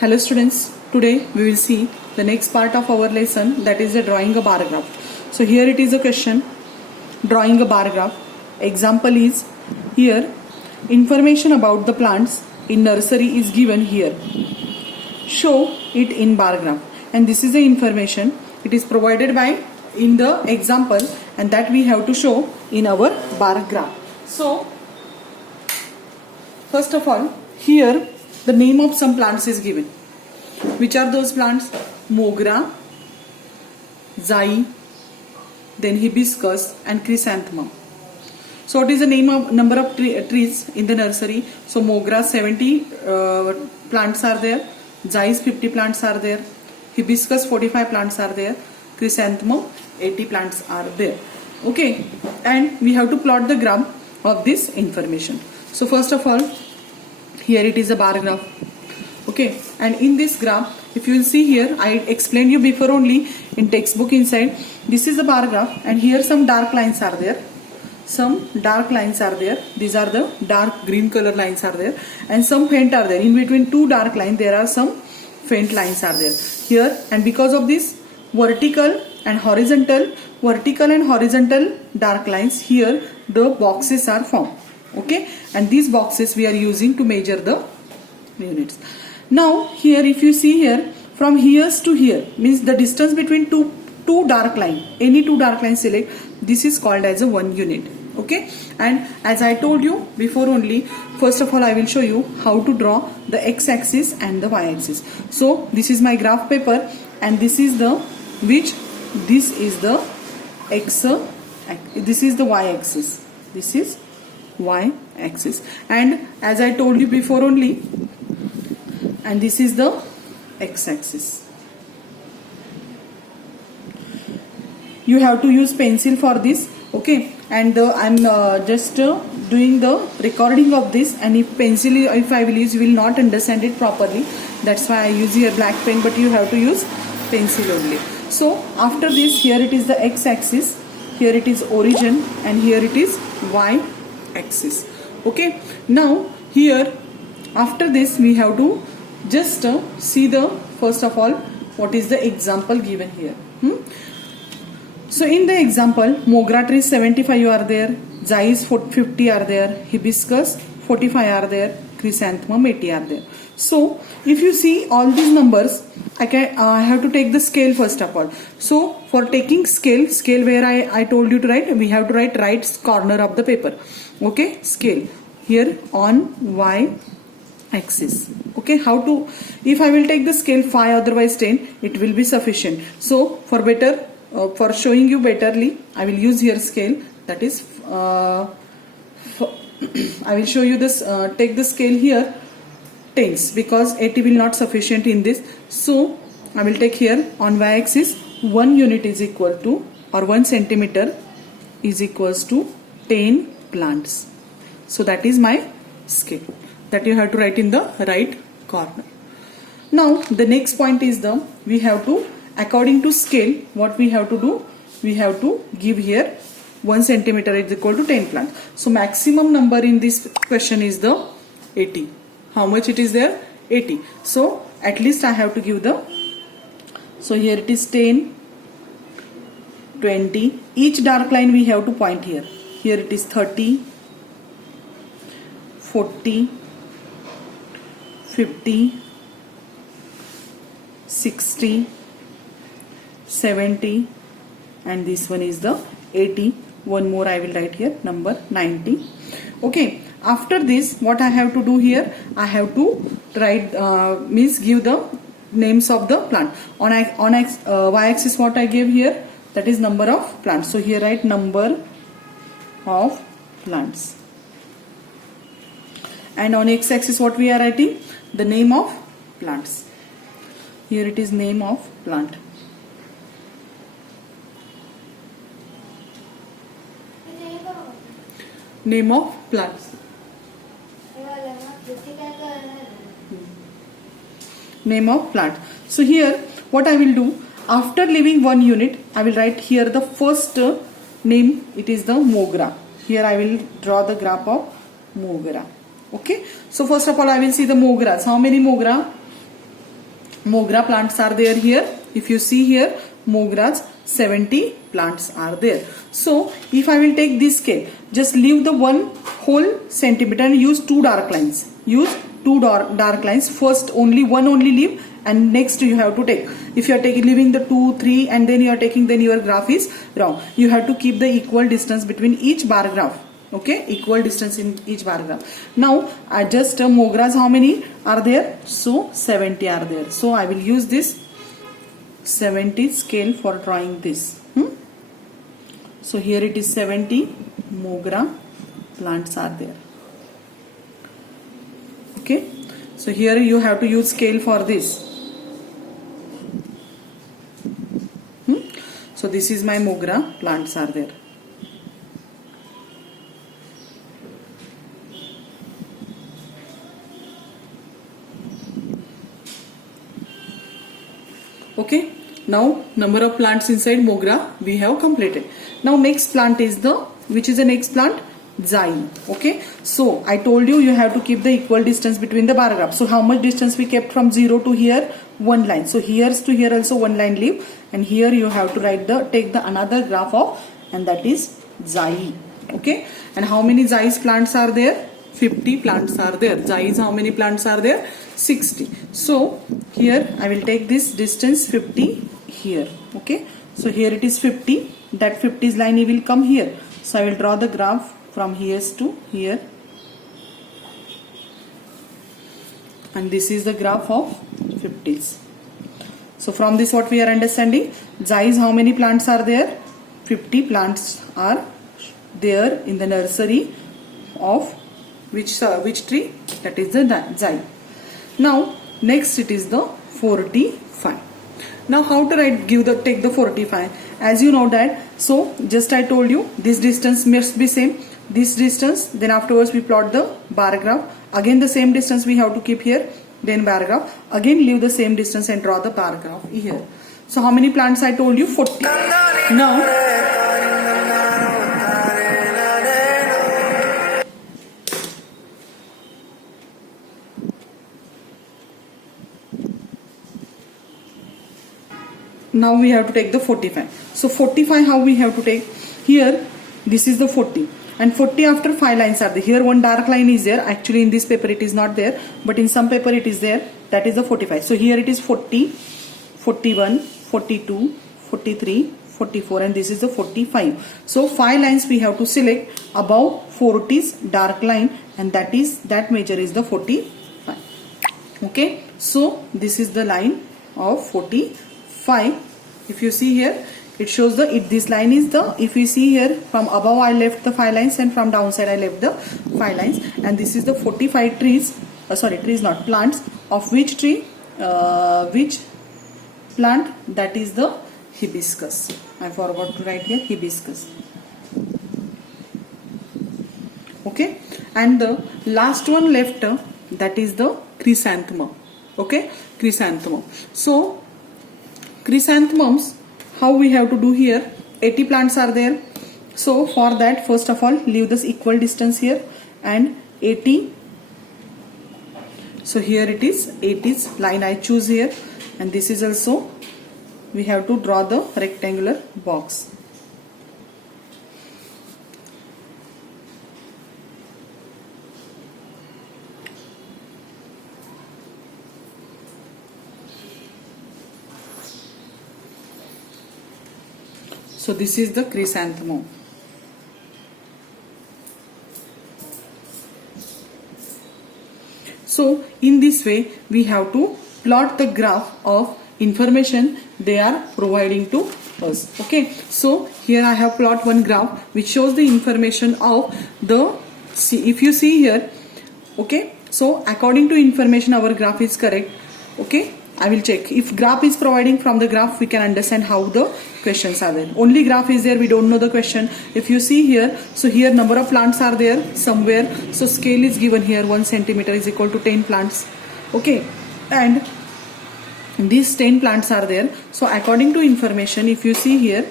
Hello students, today we will see the next part of our lesson, that is the drawing a bar graph. So here it is a question, drawing a bar graph. Example is here, information about the plants in nursery is given here. Show it in bar graph, and this is the information. It is provided by in the example, and that we have to show in our bar graph. So first of all, here the name of some plants is given. Which are those plants? Mogra, Zai, then hibiscus and chrysanthemum. So what is the number of trees in the nursery? So Mogra 70 plants are there, Zai's 50 plants are there, hibiscus 45 plants are there, chrysanthemum 80 plants are there. Okay, and we have to plot the graph of this information. So first of all, here it is a bar graph. Okay, and in this graph, if you will see here, I explained you before only in textbook inside. This is the bar graph, and here some dark lines are there. Some dark lines are there. These are the dark green color lines are there, and some faint are there. In between two dark lines, there are some faint lines are there here, and because of this vertical and horizontal dark lines, here the boxes are formed. Okay, and these boxes we are using to measure the units. Now here if you see here, from here to here means the distance between two dark line, any two dark lines select, this is called as a 1 unit. Okay, and as I told you before only, first of all I will show you how to draw the x-axis and the y-axis. So this is my graph paper, and this is the x, this is the y-axis, this is y-axis, and as I told you before only, and this is the x-axis. You have to use pencil for this. Okay, and I'm just doing the recording of this, and if I will use, you will not understand it properly. That's why I use here black pen, but you have to use pencil only. So after this, here it is the x-axis, here it is origin, and here it is y-axis. Okay, now here after this we have to just see the first of all what is the example given here. So in the example, Mogra trees 75 are there, Zai's 50 are there, hibiscus 45 are there, chrysanthemum 80 are there. So if you see all these numbers, I have to take the scale first of all. So for taking scale where I told you to write, we have to write right corner of the paper. Okay, scale here on y-axis. Okay, how to, if I will take the scale 5 otherwise 10, it will be sufficient. So for showing you betterly, I will use here scale, that is I will show you this, take the scale here tens, because 80 will not sufficient in this. So I will take here on y-axis 1 unit is equal to, or 1 centimeter is equals to 10 plants. So that is my scale that you have to write in the right corner. Now the next point is we have to, according to scale, what we have to do, we have to give here 1 centimeter is equal to 10 plants. So maximum number in this question is the 80. How much it is there? 80. So at least I have to give so here it is 10, 20. Each dark line we have to point here. Here it is 30, 40, 50, 60, 70, and this one is the 80. One more I will write here, number 90. Okay, after this what I have to do here, I have to write means give the names of the plant. On y-axis what I gave here, that is number of plants. So here write number of plants, and on x-axis what we are writing, the name of plants. Here it is name of plant. Name of plants. Name of plant. So here what I will do, after leaving 1 unit, I will write here the first name, it is the Mogra. Here I will draw the graph of Mogra. Okay, so first of all I will see the Mogras. How many Mogra? Mogra plants are there here. If you see here, Mogra's 70 plants are there. So if I will take this scale, just leave the one whole centimeter and use two dark lines. Use two dark lines. First only leave, and next you have to take. If you are leaving the 2, 3 and then you are taking, then your graph is wrong. You have to keep the equal distance between each bar graph. Okay, equal distance in each bar graph. Now just Mogras, how many are there? So 70 are there. So I will use this 70 scale for drawing this. So here it is 70 Mogra plants are there. Okay, so here you have to use scale for this. So this is my Mogra plants are there. Okay, now number of plants inside Mogra we have completed. Now next plant is which is the next plant? Zai. Okay, so I told you have to keep the equal distance between the bar graph. So how much distance we kept from 0 to here? One line. So here to here also one line leave, and here you have to take the another graph of, and that is Zai. Okay, and how many Zai's plants are there? 50 plants are there. Zai's how many plants are there? 60. So here I will take this distance 50 here. Okay, so here it is 50. That 50's line will come here. So I will draw the graph from here to here, and this is the graph of 50s. So from this what we are understanding? Zai's how many plants are there? 50 plants are there in the nursery of which tree? That is the Zai. Now next it is the 45. Now how to take the 45? As you know that, so just I told you this distance must be same. This distance, then afterwards we plot the bar graph. Again the same distance we have to keep here, then bar graph. Again leave the same distance and draw the bar graph here. So how many plants I told you? 40. Now we have to take the 45. So 45 how we have to take? Here this is the 40. And 40 after 5 lines are there. Here one dark line is there. Actually in this paper it is not there, but in some paper it is there. That is the 45. So here it is 40, 41, 42, 43, 44, and this is the 45. So 5 lines we have to select. Above 40 is dark line, and that measure is the 45. Okay. So this is the line of 45. If you see here, it shows this line is if you see here, from above I left the 5 lines and from downside I left the 5 lines, and this is the 45 trees, plants of which tree, which plant? That is the hibiscus. I forgot to write here, hibiscus. Okay, and the last one left, that is the chrysanthemum. Okay, chrysanthemum. So chrysanthemums, how we have to do here? 80 plants are there. So for that, first of all, leave this equal distance here and 80. So here it is 80's line I choose here, and this is also we have to draw the rectangular box. So this is the chrysanthemum. So in this way we have to plot the graph of information they are providing to us. Okay, so here I have plot one graph which shows the information of if you see here, okay, so according to information our graph is correct. Okay, I will check if graph is providing. From the graph we can understand how the questions are there. Only graph is there, we don't know the question. If you see here, so here number of plants are there somewhere, so scale is given here, 1 centimeter is equal to 10 plants. Okay, and these 10 plants are there. So according to information, if you see here,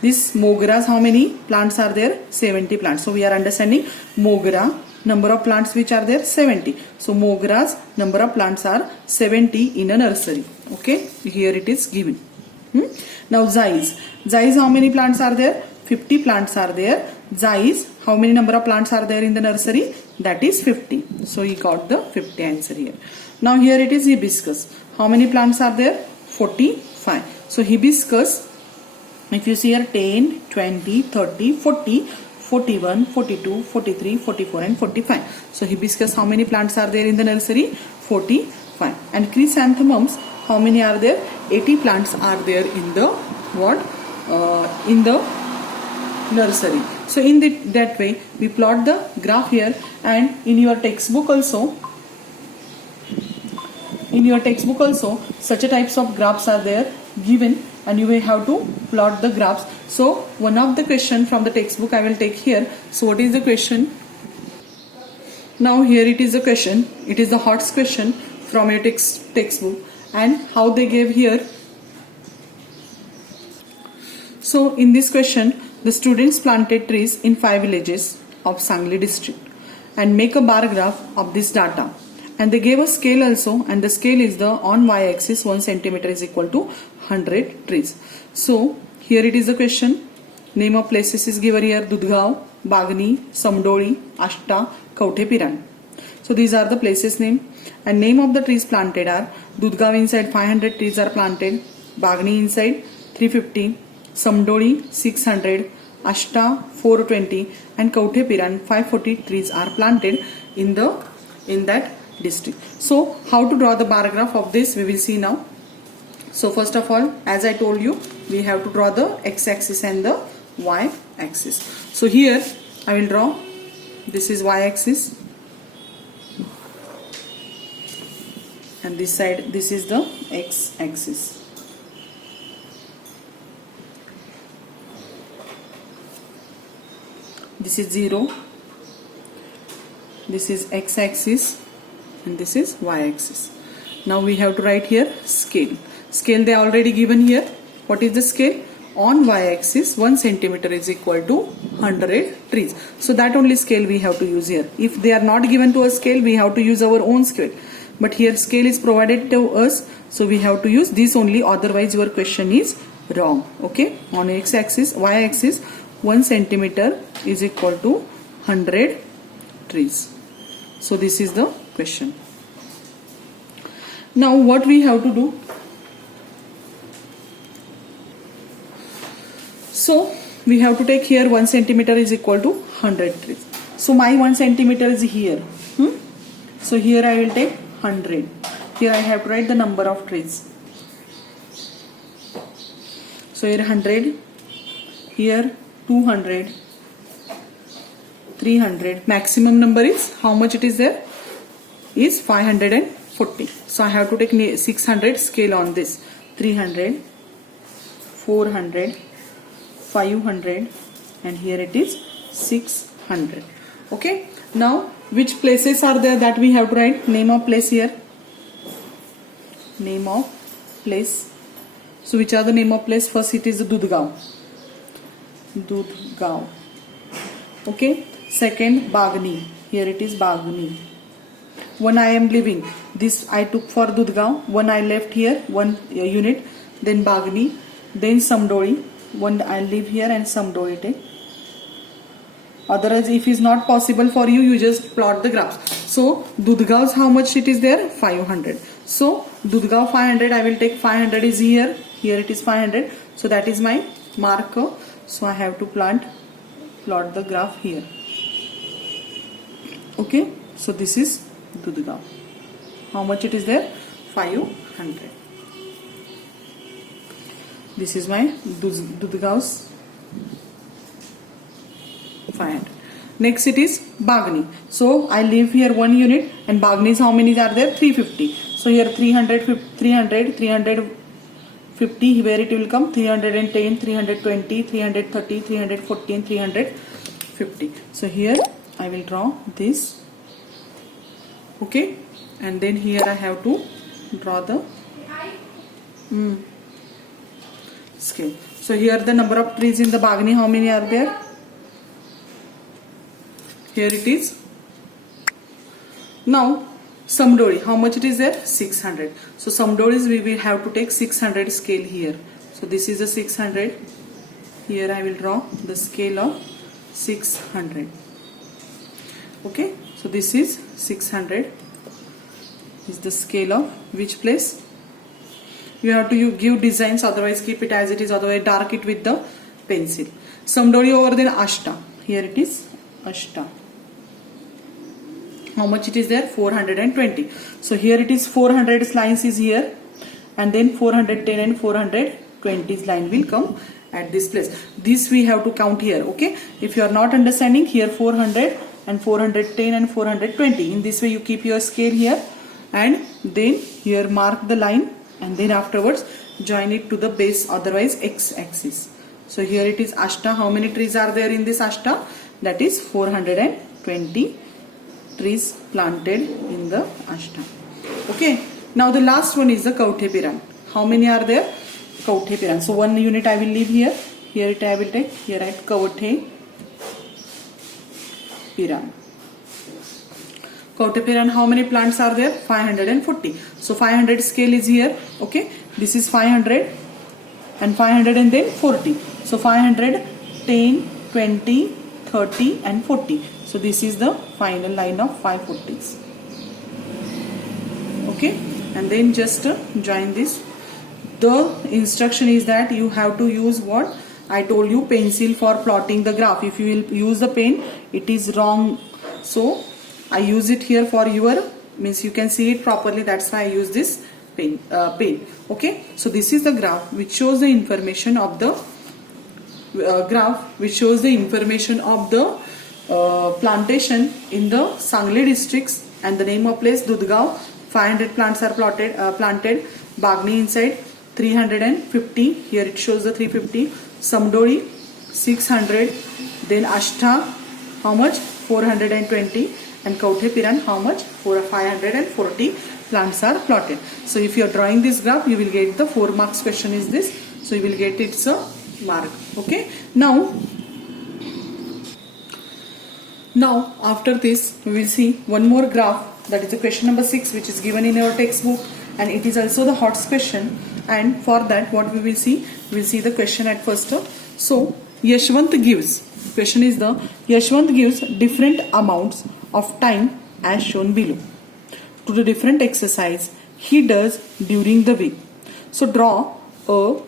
this Mogra's how many plants are there? 70 plants. So we are understanding Mogra number of plants which are there 70. So mogra's number of plants are 70 in a nursery. Okay, here it is given. Now Zai's how many plants are there? 50 plants are there. Zai's how many number of plants are there in the nursery? That is 50. So he got the 50 answer here. Now here it is hibiscus. How many plants are there? 45. So hibiscus, if you see here 10, 20, 30, 40, 41, 42, 43, 44 and 45. So hibiscus, how many plants are there in the nursery? 45. And chrysanthemums, how many are there? 80 plants are there in the in the nursery. So in that way we plot the graph here, and in your textbook also such a types of graphs are there given, and you will have to plot the graphs. So one of the question from the textbook I will take here. So what is the question? Now here it is a question. It is the HOTS question from your textbook, and how they gave here. So in this question, the students planted trees in 5 villages of Sangli district and make a bar graph of this data. And they gave a scale also, and the scale is the on y-axis 1 centimeter is equal to 100 trees. So here it is the question. Name of places is given here: Dudgaon, Bagni, Samdoli, Ashta, Kauthe-Piran. So these are the places name, and name of the trees planted are: Dudgaon inside 500 trees are planted, Bagni inside 350, Samdoli 600, Ashta 420, and Kauthe-Piran 540 trees are planted in that district. So how to draw the bar graph of this we will see now. So first of all, as I told you, we have to draw the x-axis and the y-axis. So here I will draw, this is y-axis, and this side, this is the x-axis. This is 0, this is x-axis, and this is y-axis. Now we have to write here scale. Scale they are already given here. What is the scale? On y-axis 1 centimeter is equal to 100 trees. So that only scale we have to use here. If they are not given to a scale, we have to use our own scale. But here scale is provided to us, so we have to use this only, otherwise your question is wrong. Okay, on x-axis, y-axis 1 centimeter is equal to 100 trees. So this is the question. Now what we have to do? So we have to take here 1 centimeter is equal to 100 trees. So my 1 centimeter is here. So here I will take 100. Here I have to write the number of trees. So here 100, here 200, 300. Maximum number is how much it is there? Is 540. So I have to take 600 scale on this. 300, 400, 500, and here it is 600. Okay. Now which places are there that we have to write? Name of place here. Name of place. So which are the name of place? First it is Dudgaon. Dudgaon. Okay. Second Bagni. Here it is Bagni. One I am living. This I took for Dudgaon. One I left here. One unit. Then Bagni. Then Samdoli. One I live here and Samdoli take. Otherwise, if it is not possible for you, you just plot the graphs. So Dudgaon's how much it is there? 500. So Dudgaon 500. I will take 500 is here. Here it is 500. So that is my marker. So I have to plot the graph here. Okay. So this is Dudgaon. How much it is there? 500. This is my Dudgaon's 500. Next it is Bagni. So I live here 1 unit, and Bagni's how many are there? 350. So here 350, where it will come? 310, 320, 330, 340 and 350. So here I will draw this. Okay, and then here I have to draw the scale. So here the number of trees in the Bagni, how many are there? Here it is Now Samdoli, how much it is there? 600. So Samdolis we will have to take 600 scale here. So this is a 600. Here I will draw the scale of 600. Okay, so this is 600. Is the scale of which place? You have to give designs, otherwise keep it as it is, otherwise dark it with the pencil. Samdoli over then Ashta. Here it is Ashta. How much it is there? 420. So here it is 400 lines is here, and then 410 and 420 line will come at this place. This we have to count here. Okay, if you are not understanding, here 400 and 410 and 420. In this way you keep your scale here, and then here mark the line, and then afterwards join it to the base, otherwise x-axis. So here it is Ashta. How many trees are there in this Ashta? That is 420 trees planted in the Ashta. Okay, now the last one is the Kauthe Piran. How many are there? Kauthe Piran. So one unit I will leave here. Here it I will take. Here I Kauthe Piran. Kauthe Piran, how many plants are there? 540. So 500 scale is here. Okay, this is 500 and 500 and then 40. So 500, 10, 20, 30 and 40. So this is the final line of 540s. Okay, and then just join this. The instruction is that you have to use what I told you, pencil for plotting the graph. If you will use the pen, it is wrong. So I use it here for your, means you can see it properly. That's why I use this pen. Okay, so this is the graph which shows the information of the plantation in the Sangli districts, and the name of place Dudgaon. 500 plants are planted. Bagni inside 350. Here it shows the 350. Samdoli 600. Then Ashta, how much? 420. And Kauthe Piran, how much? 540 plants are plotted. So if you are drawing this graph, you will get the 4 marks question is this. So you will get its a mark. Okay. Now after this we will see one more graph, that is the question number 6, which is given in our textbook, and it is also the HOTS question. And for that what we will see the question at first. So Yashwant gives, question is the Yashwant gives different amounts of time as shown below to the different exercise he does during the week. So draw a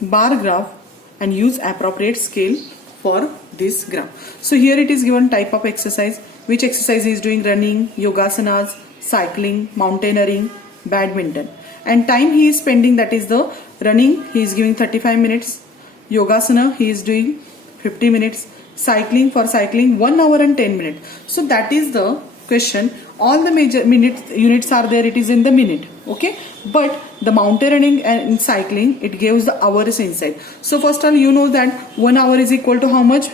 bar graph and use appropriate scale for this graph. So here it is given type of exercise. Which exercise he is doing? Running, yogasanas, cycling, mountaineering, badminton. And time he is spending, that is the running he is giving 35 minutes. Yogasana he is doing 50 minutes. Cycling, for cycling 1 hour and 10 minutes. So that is the question. All the major units are there, it is in the minute. Okay, but the mountain running and cycling, it gives the hours inside. So first of all, you know that 1 hour is equal to how much?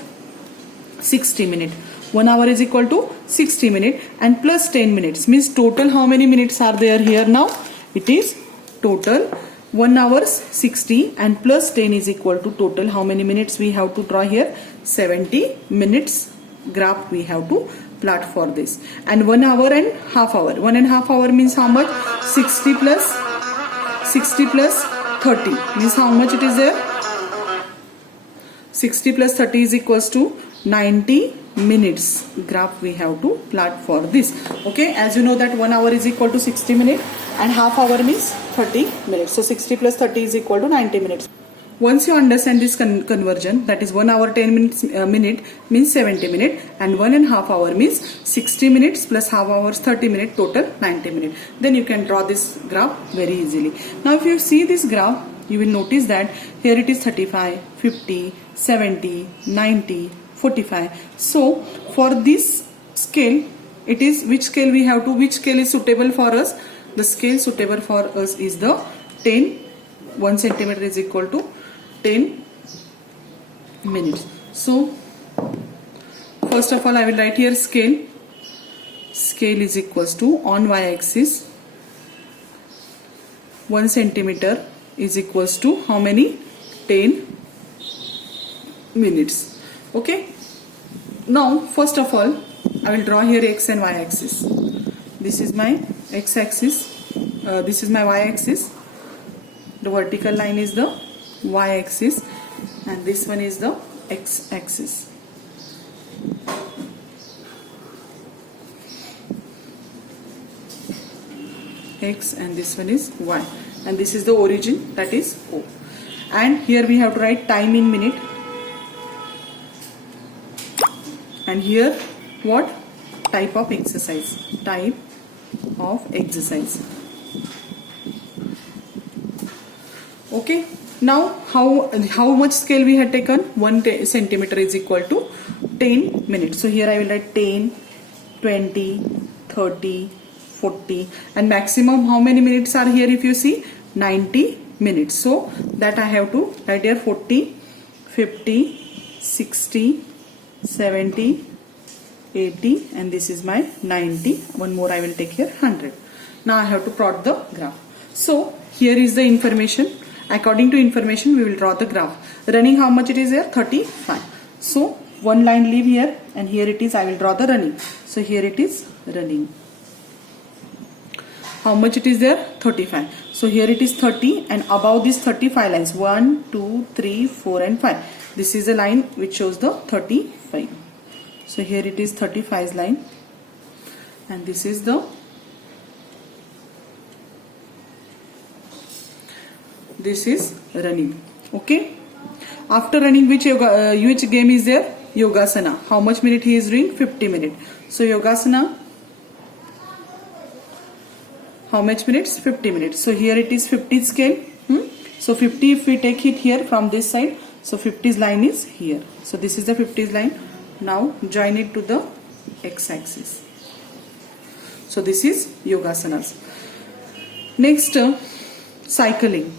60 minutes. 1 hour is equal to 60 minutes, and plus 10 minutes means total how many minutes are there here now? It is total 1 hour 60 and plus 10 is equal to total how many minutes we have to draw here? 70 minutes graph we have to plot for this. And 1 hour and half hour. 1.5 hour means how much? 60 plus 30 means how much it is there? 60 plus 30 is equals to 90 minutes graph we have to plot for this. Okay, as you know that 1 hour is equal to 60 minutes and half hour means 30 minutes. So 60 plus 30 is equal to 90 minutes. Once you understand this conversion, that is 1 hour 10 minutes minute means 70 minutes, and 1.5 hour means 60 minutes plus half hours 30 minutes, total 90 minutes. Then you can draw this graph very easily. Now if you see this graph, you will notice that here it is 35, 50, 70, 90, 45. So for this scale, it is which scale we have to, which scale is suitable for us? The scale suitable for us is the 10. 1 centimeter is equal to 10 minutes. So first of all I will write here scale. Scale is equals to, on y-axis 1 centimeter is equals to how many? 10 minutes. Okay, Now first of all I will draw here x and y axis. This is my x axis, this is my y axis, the vertical line is the y axis, and this one is the x axis. X, and this one is y, and this is the origin, that is O. And here we have to write time in minute, and here what type of exercise, type of exercise. Okay, now how much scale we had taken? 1 centimeter is equal to 10 minutes. So here I will write 10, 20, 30, 40, and maximum how many minutes are here? If you see, 90 minutes. So that I have to write here 40, 50, 60, 70, 80, and this is my 90. One more I will take here, 100. Now I have to plot the graph. So here is the information. According to information we will draw the graph. Running, how much it is here? 35. So one line leave here, and here it is, I will draw the running. So here it is running. How much it is there? 35. So here it is 30, and above these 35 lines, 1, 2, 3, 4 and 5. This is a line which shows the 35. So here it is 35 line, and this is the running. Okay. After running, which game is there? Yogasana. How much minute he is doing? 50 minutes. So Yogasana, how much minutes? 50 minutes. So here it is 50 scale. So 50 if we take it here from this side, so 50's line is here. So this is the 50's line. Now join it to the x-axis. So this is Yogasanas. Next, cycling.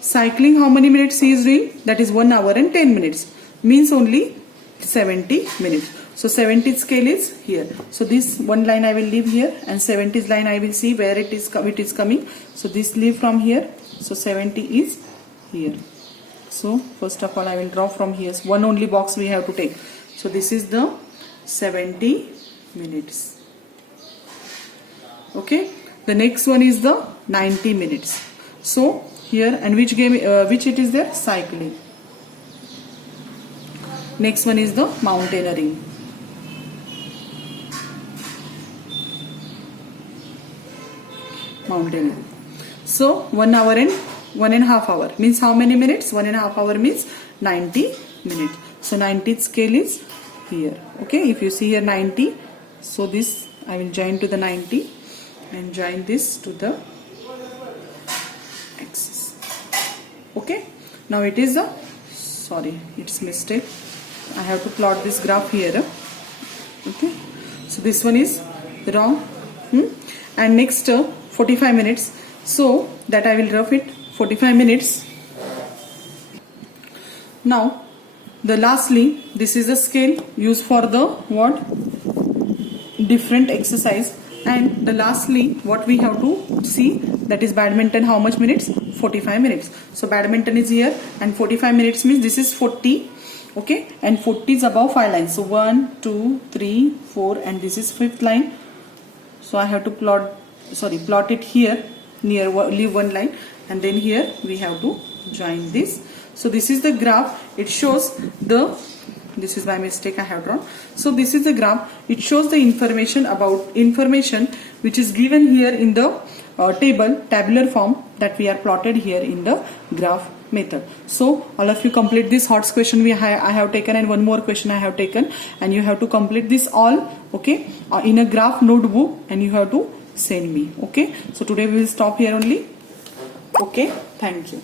Cycling, how many minutes he is doing? That is 1 hour and 10 minutes. Means only 70 minutes. So 70 scale is here. So this one line I will leave here, and 70's line I will see where it is coming. So this leave from here. So 70 is here. So first of all I will draw from here. One only box we have to take. So this is the 70 minutes. Okay. The next one is the 90 minutes. So here, and which it is there? Cycling. Next one is the mountaineering. Mountaineering. So 1 hour and 1.5 hour means how many minutes? 1.5 hour means 90 minutes. So 90th scale is here. Okay, if you see here 90, so this I will join to the 90 and join this to the axis. Okay, now it is a, sorry, it's mistake. I have to plot this graph here. Okay, so this one is wrong. And next 45 minutes. So that I will rough it 45 minutes. Now the lastly, this is the scale used for the what? Different exercise. And the lastly what we have to see, that is badminton. How much minutes? 45 minutes. So badminton is here, and 45 minutes means this is 40. Okay, and 40 is above 5 lines. So 1, 2, 3, 4, and this is 5th line. So I have to plot it here near, leave one line, and then here we have to join this. So this is the graph. It shows the, this is my mistake I have drawn. So this is the graph. It shows the information which is given here in the tabular form that we are plotted here in the graph method. So all of you complete this HOTS question I have taken, and one more question I have taken, and you have to complete this all, okay, in a graph notebook, and you have to send me. Okay, so today we will stop here only. Okay, thank you.